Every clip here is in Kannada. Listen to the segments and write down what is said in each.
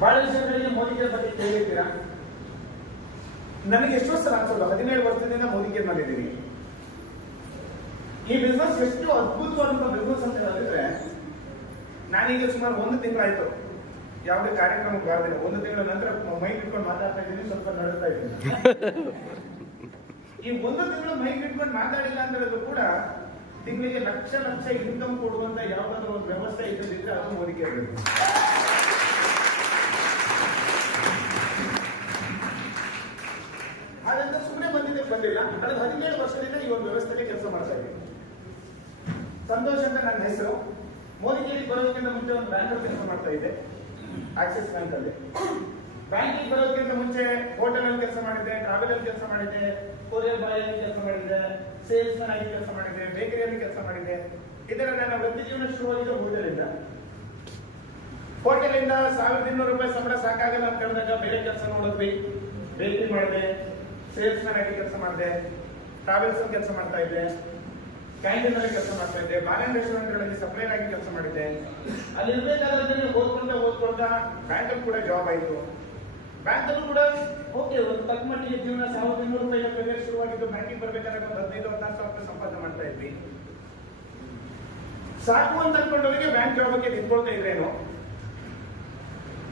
ಬಹಳಷ್ಟು ಜನಗಳಿಗೆ ಮೋದಿಗೆ ಬಗ್ಗೆ ಕೇಳಿರ್ತೀರಾ. ನನಗೆ ಎಷ್ಟೋ ಸಲ ಅನ್ಸೋದು, 17 ವರ್ಷದಿಂದ ಮೋದಿಗೆ ಮಾಡಿದ್ದೀನಿ. ಈ ಬಿಸ್ನೆಸ್ ಎಷ್ಟು ಅದ್ಭುತವಾದಂತ ಬಿಸ್ನೆಸ್ ಅಂತ ಹೇಳಿದ್ರೆ, ನಾನೀಗ ಸುಮಾರು 1 ತಿಂಗಳಾಯ್ತು ಯಾವುದೇ ಕಾರ್ಯಕ್ರಮಕ್ಕೆ ಬಾರದಿಲ್ಲ. 1 ತಿಂಗಳ ನಂತರ ಮೈಕ್ ಇಟ್ಕೊಂಡು ಮಾತಾಡ್ತಾ ಇದ್ದೀನಿ, ಸ್ವಲ್ಪ ನಡುತ್ತಾ ಇದ್ದೀನಿ. ಈ 1 ತಿಂಗಳು ಮೈಕ್ ಇಟ್ಕೊಂಡು ಮಾತಾಡಿಲ್ಲ ಅಂದ್ರೆ ಕೂಡ ತಿಂಗಳಿಗೆ ಲಕ್ಷ ಲಕ್ಷ ಇನ್ಕಮ್ ಕೊಡುವಂತ ಯಾವ್ದಾದ್ರು ಒಂದು ವ್ಯವಸ್ಥೆ ಇದ್ದಿದ್ರೆ ಅದು ಮೋದಿಗೆ ಇರಬೇಕು. ಹಾಗಂತ ಸುಮ್ಮನೆ ಬಂದಿಲ್ಲ. ಕಳೆದ 17 ವರ್ಷದಿಂದ ಈ ಒಂದು ವ್ಯವಸ್ಥೆಗೆ ಕೆಲಸ ಮಾಡ್ತಾ ಇದ್ದೀನಿ. ಸಂತೋಷ್ ಅಂತ ನನ್ನ ಹೆಸರು. ಮೋದಿಗೇರಿಗೆ ಬರೋದಕ್ಕಿಂತ ಮುಂಚೆ ಒಂದು ಬ್ಯಾಂಕ್ ಕೆಲಸ ಮಾಡ್ತಾ ಇದ್ದೆ, ಆಕ್ಸಿಸ್ ಬ್ಯಾಂಕ್ ಅಲ್ಲಿ. ಬ್ಯಾಂಕಿಗೆ ಬರೋದಕ್ಕಿಂತ ಮುಂಚೆ ಹೋಟೆಲ್ ಅಲ್ಲಿ ಕೆಲಸ ಮಾಡಿದ್ದೆ, ಟ್ರಾವೆಲ್ ಅಲ್ಲಿ ಕೆಲಸ ಮಾಡಿದ್ದೆ, ಕೊರಿಯರ್ ಬಾಯ್ ಅಲ್ಲಿ ಕೆಲಸ ಮಾಡಿದ್ದೆ, ಸೇಲ್ಸ್ ಮ್ಯಾನ್ ಆಗಿ ಕೆಲಸ ಮಾಡಿದ್ದೆ, ಬೇಕರಿಯಲ್ಲಿ ಕೆಲಸ ಮಾಡಿದ್ದೆ. ಇದರ ನನ್ನ ವೃತ್ತಿ ಜೀವನ ಶುರುವಾಗಿದ್ದು ಹೋಟೆಲಿಂದ. ಹೋಟೆಲಿಂದ 1200 ರೂಪಾಯಿ ಸಂಬಳ ಸಾಕಾಗಲ್ಲ ಅಂತ ಹೇಳಿದಾಗ ಬೇರೆ ಕೆಲಸ ನೋಡಿದ್ವಿ. ಬೇಕರಿ ಮಾಡಿದೆ, ಸೇಲ್ಸ್ ಮ್ಯಾನ್ ಆಗಿ ಕೆಲಸ ಮಾಡಿದೆ, ಟ್ರಾವೆಲ್ಸ್ ಅಲ್ಲಿ ಕೆಲಸ ಮಾಡ್ತಾ ಇದ್ದೆ, ಕ್ಯಾಂಟೀನ್ ಅಲ್ಲಿ ಕೆಲಸ ಮಾಡ್ತಾ ಇದ್ದೆ, ಬಾಲೆನ್ ರೆಸ್ಟೋರೆಂಟ್ ಗಳಲ್ಲಿ ಸಪ್ಲೈರ್ ಆಗಿ ಕೆಲಸ ಮಾಡಿದ್ದೆ. ಅಲ್ಲಿ ಇರ್ಬೇಕಾದ್ರೆ ಓದ್ಕೊಳ್ತಾ ಬ್ಯಾಂಕ್ ಅಲ್ಲಿ ಕೂಡ ಜಾಬ್ ಆಯ್ತು. ಬ್ಯಾಂಕ್ ಅಲ್ಲೂ ಕೂಡ ಓಕೆ, ಒಂದು ತಕ್ಕ ಮಟ್ಟಿಗೆ ಜೀವನ 1200 ರೂಪಾಯಿ ಪೇಮೆಂಟ್ ಶುರುವಾಗಿದ್ದು. ಬ್ಯಾಂಕಿಗೆ ಬರ್ಬೇಕಾದ್ರೆ 15-16 ಸಾವಿರ ಸಂಪಾದನೆ ಮಾಡ್ತಾ ಇದ್ವಿ. ಸಾಕು ಅಂತ ಅನ್ಕೊಂಡವರಿಗೆ ಬ್ಯಾಂಕ್ ಜಾಬಕ್ಕೆ ನಿಂತ್ಕೊಳ್ತಾ ಇದ್ರೇನು.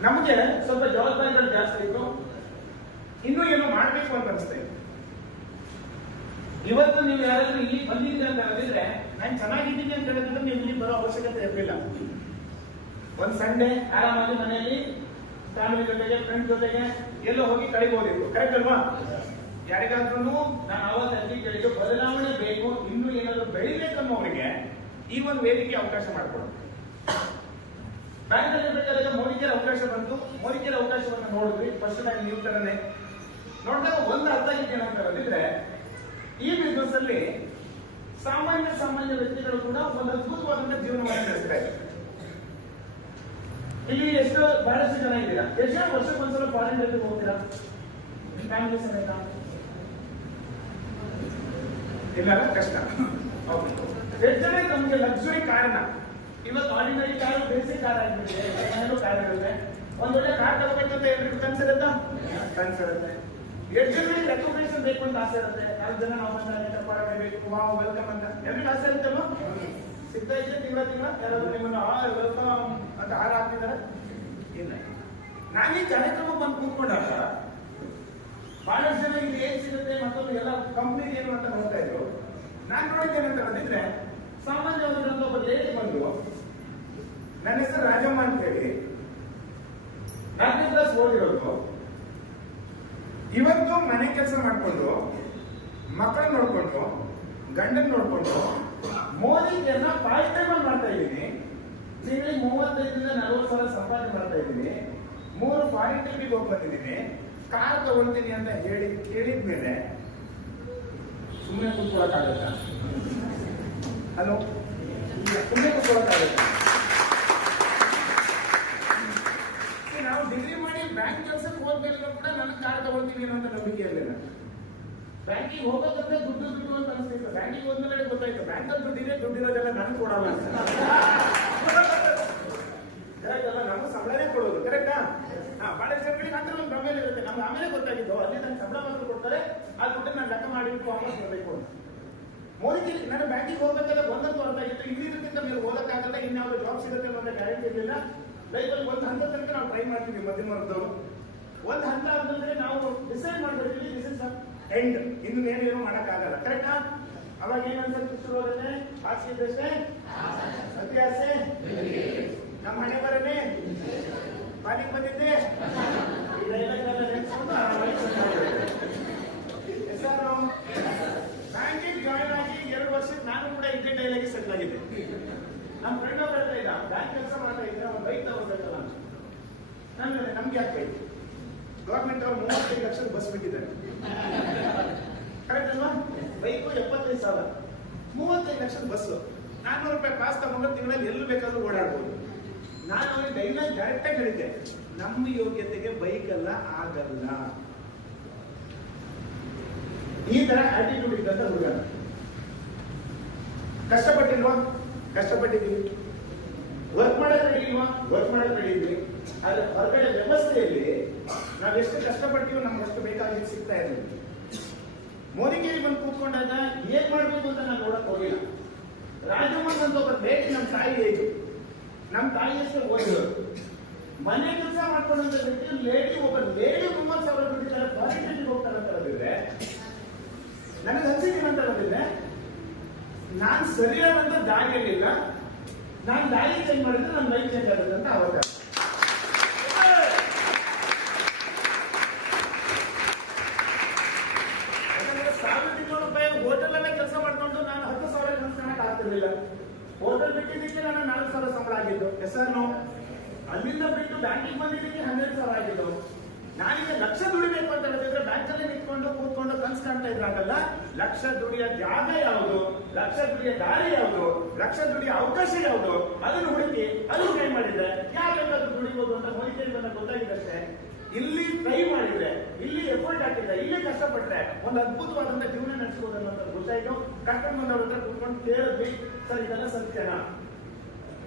ನಮಗೆ ಸ್ವಲ್ಪ ಜವಾಬ್ದಾರಿಗಳು ಜಾಸ್ತಿ ಇತ್ತು, ಇನ್ನೂ ಏನೋ ಮಾಡ್ಬೇಕು ಅಂತ ಅನಿಸ್ತಾ ಇತ್ತು. ಇವತ್ತು ನೀವು ಯಾರಾದ್ರೂ ಇಲ್ಲಿ ಬಂದಿದ್ದೀರಿ ಅಂತ ಹೇಳಿದ್ರೆ, ನಾನು ಚೆನ್ನಾಗಿದ್ದೀನಿ ಅಂತ ಹೇಳಿದ್ರೆ ನೀವು ಇಲ್ಲಿ ಬರೋ ಅವಶ್ಯಕತೆ ಇರಲಿಲ್ಲ. ಒಂದ್ ಸಂಡೇ ಆರಾಮಾಗಿ ಮನೆಯಲ್ಲಿ ಫ್ಯಾಮಿಲಿ ಜೊತೆಗೆ, ಫ್ರೆಂಡ್ ಜೊತೆಗೆ ಎಲ್ಲೋ ಹೋಗಿ ಕಳಿಬಹುದಿತ್ತು. ಕರೆಕ್ಟ್ ಅಲ್ವಾ? ಯಾರಿಗಾದ್ರೂ ನಾನು ಅವತ್ತು ಕೇಳಿದ್ದು, ಬದಲಾವಣೆ ಬೇಕು, ಇನ್ನೂ ಏನಾದ್ರು ಬೆಳಿಬೇಕನ್ನೋರಿಗೆ ಈ ಒಂದು ವೇದಿಕೆ ಅವಕಾಶ ಮಾಡಿಕೊಡೋದು. ಬ್ಯಾಂಕ್ ಅಲ್ಲಿ ಇರ್ಬೇಕಾದಾಗ ಮೋದಿಗೇರ ಅವಕಾಶ ಬಂತು. ಮೋದಿಗೇರ ಅವಕಾಶವನ್ನು ನೋಡಿದ್ವಿ. ಫಸ್ಟ್ ಟೈಮ್ ನೀವು ತರನೇ ನೋಡಿದಾಗ ಒಂದು ಅರ್ಥ ಆಗಿದ್ದೇನೆ ಅಂತ ಹೇಳಿದ್ರೆ, ಈ ಬಿಸ್ನೆಸ್ ಅಲ್ಲಿ ಸಾಮಾನ್ಯ ವ್ಯಕ್ತಿಗಳು ಕೂಡ ಒಂದು ಅದ್ಭುತವಾದಂತ ಜೀವನವನ್ನು ನಡೆಸ್ತಾ ಇದ್ದಾರೆ. ಇಲ್ಲಿ ಎಷ್ಟು ಬಹಳಷ್ಟು ಜನ ಇದ್ದೀರಾ? ಎಷ್ಟು ವರ್ಷಕ್ಕೊಂದ್ಸಲ ಫಾರಿನ್ ಜೊತೆಗೆ ಹೋಗ್ತೀರಾ ಫ್ಯಾಮಿಲಿ ಸಮೇತ? ಇಲ್ಲ, ಕಷ್ಟ. ಎಷ್ಟು ಜನ ನಮ್ಗೆ ಲಕ್ಸುರಿ ಕಾರಣ ಇವತ್ತು ಆರ್ಡಿನರಿ ಕಾರು ಬೇಸಿಕ್ ಕಾರ್ ಆಗಿಬಿಟ್ಟಿದೆ. ಕಾರ್ ಇರುತ್ತೆ. ಒಂದೊಳ್ಳೆ ಕಾರ್ ತಗೋಬೇಕಂತ ಎಲ್ರಿಗೂ ಕನ್ಸಿರುತ್ತಾ? ಕನ್ಸಿರುತ್ತೆ. ಎಷ್ಟು ಜನ ರೆಕಗ್ನೇಷನ್ ಬೇಕು ಅಂತ ಆಸೆ ಇರುತ್ತೆ. 4 ಜನ ನಾವು ಬಂದಾಗ ಚಪ್ಪಾಳೆ ಬೇಕು, ವಾವ್ ವೆಲ್ಕಮ್ ಅಂತ ಎಲ್ರಿಗೂ ಆಸೆ ಇರುತ್ತಲ್ವ? ಸಿಗ್ತಾ ಇದ್ರೆ ತಿಂಗಳ ಯಾರಾದ್ರೂ ನಿಮ್ಮನ್ನು ವೆಲ್ಕಮ್ ಅಂತ ಹಾರ ಹಾಕ್ತಿದ್ದಾರೆ? ಇಲ್ಲ. ನಾನು ಈ ಕಾರ್ಯಕ್ರಮ ಬಂದು ಕೂತ್ಕೊಂಡಾಗ ಬಹಳಷ್ಟು ಜನ ಇಲ್ಲಿ ಏನ್ ಸಿಗುತ್ತೆ ಮತ್ತೊಂದು ಎಲ್ಲ ಕಂಪ್ನಿಗೆ ಏನು ಅಂತ ನೋಡ್ತಾ ಇದ್ರು. ನಾನು ನೋಡಿದ್ದೇನಂತ ಹೇಳಿದ್ರೆ, ಸಾಮಾನ್ಯವಾದ ಒಬ್ಬ ಲೇಡಿ ಬಂದು, ನನ್ನ ಹೆಸರು ರಾಜಮ್ಮ ಅಂತ ಹೇಳಿ, 4ನೇ ಕ್ಲಾಸ್ ಓದಿರೋದು, ಇವತ್ತು ಮನೆ ಕೆಲಸ ಮಾಡ್ಕೊಂಡು, ಮಕ್ಕಳನ್ನ ನೋಡ್ಕೊಂಡು, ಗಂಡನ್ ನೋಡ್ಕೊಂಡು, ಮೋದಿಗೆಲ್ಲ ಪಾರ್ಟ್ ಟೈಮ್ ಅಲ್ಲಿ ಮಾಡ್ತಾ ಇದ್ದೀನಿ. ತಿಂಗಳಿಗೆ 35ರಿಂದ 40 ಸಾವಿರ ಸಂಪಾದನೆ ಮಾಡ್ತಾ ಇದ್ದೀನಿ. 3 ಫಾರಿನ್ ಟ್ರಿಪ್ಗೆ ಹೋಗಿ ಬಂದಿದ್ದೀನಿ. ಕಾರ್ ತಗೊಳ್ತೀನಿ ಅಂತ ಕೇಳಿದ್ಮೇಲೆ ಸುಮ್ಮನೆ ಕೂತ್ಕೊಳ್ಳೋಕ್ಕಾಗತ್ತ? ಹಲೋ, ಸುಮ್ಮನೆ ಕೂತ್ಕೊಳ್ಳೋಕ್ಕಾಗತ್ತ? ನಾವು ಡಿಗ್ರಿ ಮಾಡಿ ಬ್ಯಾಂಕ್ ಕೆಲಸಕ್ಕೆ ಹೋದ್ಮೇಲೆ ಕೂಡ ನನಗೆ ಕಾರ್ ತಗೊಳ್ತೀವಿ ಅನ್ನೋ ನಂಬಿಕೆ ಇರಲಿಲ್ಲ. ಬ್ಯಾಂಕಿಗೆ ಹೋಗೋದಂದ್ರೆ ದುಡ್ಡು ಅಂತ ಅನಿಸ್ತಿತ್ತು. ಬ್ಯಾಂಕಿಗೆ ಹೋದ್ಮೇಲೆ ಗೊತ್ತಾಯ್ತು, ಬ್ಯಾಂಕಲ್ಲಿ ದುಡ್ಡಿರೋದೆಲ್ಲ ನನಗೆ ಕೊಡಲ್ಲ. ಕರೆಕ್ಟ್ ಅಲ್ಲ? ನಮ್ಗೆ ಸಂಬಳನೇ ಕೊಡೋದು. ಕರೆಕ್ಟಾ? ಬಹಳಷ್ಟು ಜನಗಳಿಗೆ ನಂತರ ಒಂದು ಪ್ರಮೇಲೆ ಇರುತ್ತೆ. ನಮ್ಗೆ ಆಮೇಲೆ ಗೊತ್ತಾಗಿದ್ದು, ಅಲ್ಲಿ ನನ್ನ ಸಂಬಳ ಮಾತ್ರ ಕೊಡ್ತಾರೆ, ಆ ದುಡ್ಡು ನಾನು ಲೆಕ್ಕ ಮಾಡಿಬಿಟ್ಟು ವಾಪಸ್ ಬರಬೇಕು ಅಂತ. ಮೋದಿಗೆ ನಾನು ಬ್ಯಾಂಕಿಗೆ ಹೋಗ್ಬೇಕಾದ್ರೆ ಒಂದಂತೂ ಅರ್ಥ ಆಗಿತ್ತು, ಇಲ್ಲಿರೋದಕ್ಕಿಂತ ಮೇಲೆ ಓದಕ್ಕಾಗಲ್ಲ, ಇನ್ಯಾವುದೋ ಜಾಬ್ ಸಿಗುತ್ತೆ ಅನ್ನೋ ಗ್ಯಾರಂಟಿ ಇರಲಿಲ್ಲ. ಲೈಫಲ್ಲಿ ಒಂದು ಹಂತ ತನಕ ನಾವು ಟ್ರೈ ಮಾಡ್ತೀವಿ ಮಧ್ಯಮ ವರ್ಗದವರು. ಒಂದು ಹಂತ ಆದ್ಮೇಲೆ ನಾವು ಡಿಸೈಡ್ ಮಾಡ್ಬಿಡ್ತೀವಿ, ದಿಸ್ ಇಸ್ ಎಂಡ್, ಇನ್ನು ಏನೇನು ಮಾಡೋಕ್ಕಾಗಲ್ಲ. ಕರೆಕ್ಟಾ? ಅವಾಗ ಏನ್ ಅನ್ಸುತ್ತೆ? ಶುರುವಾಗುತ್ತೆ ಹಾಸಿದ್ದಷ್ಟೇ ಅತ್ಯಾಸೆ, ನಮ್ಮ ಹಣೆ ಬರನೆ ಪಾಲಿಗೆ ಬಂದಿದ್ದೆ. ಬ್ಯಾಂಕಿಗೆ ಜಾಯಿನ್ ಆಗಿ 2 ವರ್ಷಕ್ಕೆ ನಾನು ಕೂಡ ಇದೇ ಡೈಲಾಗಿ ಸೆಟ್ಲ್ ಆಗಿದ್ದೆ. ನಮ್ಮ ಫ್ರೆಂಡ್ ಒಬ್ಬ ಹೇಳ್ತಾ ಇದ್ದ, ಬ್ಯಾಂಕ್ ಕೆಲಸ ಮಾಡ್ತಾ ಇದ್ರೆ ಒಂದು ಬೈಕ್ ತಗೋಬೇಕಲ್ಲ. ನಮ್ಗೆ ಯಾಕೆ ಬೈಕ್? ಗವರ್ಮೆಂಟ್ ಅವರು 35 ಲಕ್ಷದ ಬಸ್ ಬಿಟ್ಟಿದ್ದಾರೆ. ಕರೆಕ್ಟ್ ಅಲ್ವಾ? ಬೈಕು 75 ಸಾವಿರ, 35 ಲಕ್ಷದ ಬಸ್, 400 ರೂಪಾಯಿ ಪಾಸ್ ತಗೊಂಡು ತಿಂಗಳಲ್ಲಿ ಎಲ್ಲಿ ಬೇಕಾದ್ರೂ ಓಡಾಡ್ಬೋದು. ನಾನು ಅವ್ರಿಗೆ ಡೈಲಾಗ್ ಡೈರೆಕ್ಟ್ ಆಗಿ ಹೇಳಿದ್ದೆ, ನಮ್ಮ ಯೋಗ್ಯತೆಗೆ ಬೈಕ್ ಎಲ್ಲ ಆಗಲ್ಲ. ಈ ತರ ಆಟಿಟ್ಯೂಡ್ ಇದ್ದಂತ ಹುಡುಗ. ಕಷ್ಟಪಟ್ಟಿಲ್ವಾ? ಕಷ್ಟಪಟ್ಟಿದ್ವಿ. ವರ್ಕ್ ಮಾಡೋದು ರೆಡಿ ಇಲ್ವಾ? ವರ್ಕ್ ಮಾಡೋದು ರೆಡಿ ಇದ್ವಿ. ಆದ್ರೆ ಹೊರಗಡೆ ವ್ಯವಸ್ಥೆಯಲ್ಲಿ ನಾವೆಷ್ಟು ಕಷ್ಟಪಡ್ತೀವೋ ನಮ್ಗೆ ಅಷ್ಟು ಬೇಕಾಗಿದ್ದು ಸಿಗ್ತಾ ಇರಲಿಲ್ಲ. ಮೋದಿಗೇರಿ ಬಂದು ಕೂತ್ಕೊಂಡಾಗ ಏನ್ ಮಾಡ್ಬೇಕು ಅಂತ ನಾನು ನೋಡಕ್ ಹೋಗಿಲ್ಲ. ರಾಜಮ್ಮನ್ ಅಂತ ಒಬ್ಬ ಲೇಡಿ ನಮ್ಮ ತಾಯಿ ಏಜು, ನಮ್ಮ ತಾಯಿಯಷ್ಟೇ ಓದಿದ್ರು. ಮನೆ ಕೆಲಸ ಮಾಡ್ಕೊಂಡಂತ ವ್ಯಕ್ತಿ ಲೇಡಿ, ಒಬ್ಬ ಲೇಡಿ 30,000 ದುಡಿತಾರೆ, ಫಾರಿನ್ ಹೋಗ್ತಾರೆ ಅಂತ ಹೇಳಿದ್ರೆ ನನಗೆ ಅನ್ಸಿದ್ದೀನಂತ ಹೇಳಿದ್ರೆ ನಾನ್ ಸರಿಯಾದಂತ ದಾರಿಯಲ್ಲಿಲ್ಲ. ನಾನು ದಾರಿ ಚೇಂಜ್ ಮಾಡಿದ್ರೆ ನನ್ನ ಲೈಫ್ ಚೇಂಜ್ ಆಗುತ್ತೆ ಅಂತ ಅವಕಾಶ. ಯಾಕಂದ್ರೆ ₹1,200 ಹೋಟೆಲ್ ಅಲ್ಲೇ ಕೆಲಸ ಮಾಡ್ಕೊಂಡು ನಾನು 10,000 ಕನಸು ಆಗ್ತಿರ್ಲಿಲ್ಲ. ಹೋಟೆಲ್ ಬಿಟ್ಟಿದ್ದಕ್ಕೆ ನಾನು 4,000 ಸಂಬಳ ಆಗಿದ್ದು. ಹೆಸರು ಅಲ್ಲಿಂದ ಬಿಟ್ಟು ಬ್ಯಾಂಕಿಗೆ ಬಂದಿದ್ದಕ್ಕೆ 12,000 ಆಗಿದ್ದು. ನಾನೀಗ ಲಕ್ಷ ದುಡಿಬೇಕು ಅಂತ ಹೇಳಿದ್ರೆ ಬ್ಯಾಂಕ್ ಅಲ್ಲೇ ನಿಂತ್ಕೊಂಡು ಕೂತ್ಕೊಂಡು ಕನ್ಸು ಕಾಣ್ತಾ ಇದ್ರಾಗಲ್ಲ. ಲಕ್ಷ ದುಡಿಯ ಜಾಗ ಯಾವುದು, ಲಕ್ಷ ದುಡಿಯ ದಾರಿ ಯಾವುದು, ಲಕ್ಷ ದುಡಿಯ ಅವಕಾಶ ಯಾವುದು, ಅದನ್ನು ಹುಡುಕಿ ಅದು ಟ್ರೈ ಮಾಡಿದ್ರೆ ಯಾವ್ದಾದ್ರು ದುಡಿಬಹುದು ಅಂತ ಮೋದಿಗೇರಿ ಬಂದ ಗೊತ್ತಾಗಿದ್ದಷ್ಟೇ. ಇಲ್ಲಿ ಟ್ರೈ ಮಾಡಿದ್ರೆ, ಇಲ್ಲಿ ಎಫರ್ಟ್ ಹಾಕಿದ್ರೆ, ಇಲ್ಲಿ ಕಷ್ಟಪಟ್ರೆ ಒಂದು ಅದ್ಭುತವಾದಂತ ಜೀವನ ನಡೆಸಬಹುದು ಅನ್ನೋದು ಗೊತ್ತಾಯ್ತು. ಕರ್ಕೊಂಡು ಬಂದವ್ರ ಹತ್ರ ಕೂತ್ಕೊಂಡು ಕೇಳಿದ್ವಿ, ಸರ್ ಇದೆಲ್ಲ ಸತ್ಯನಾ?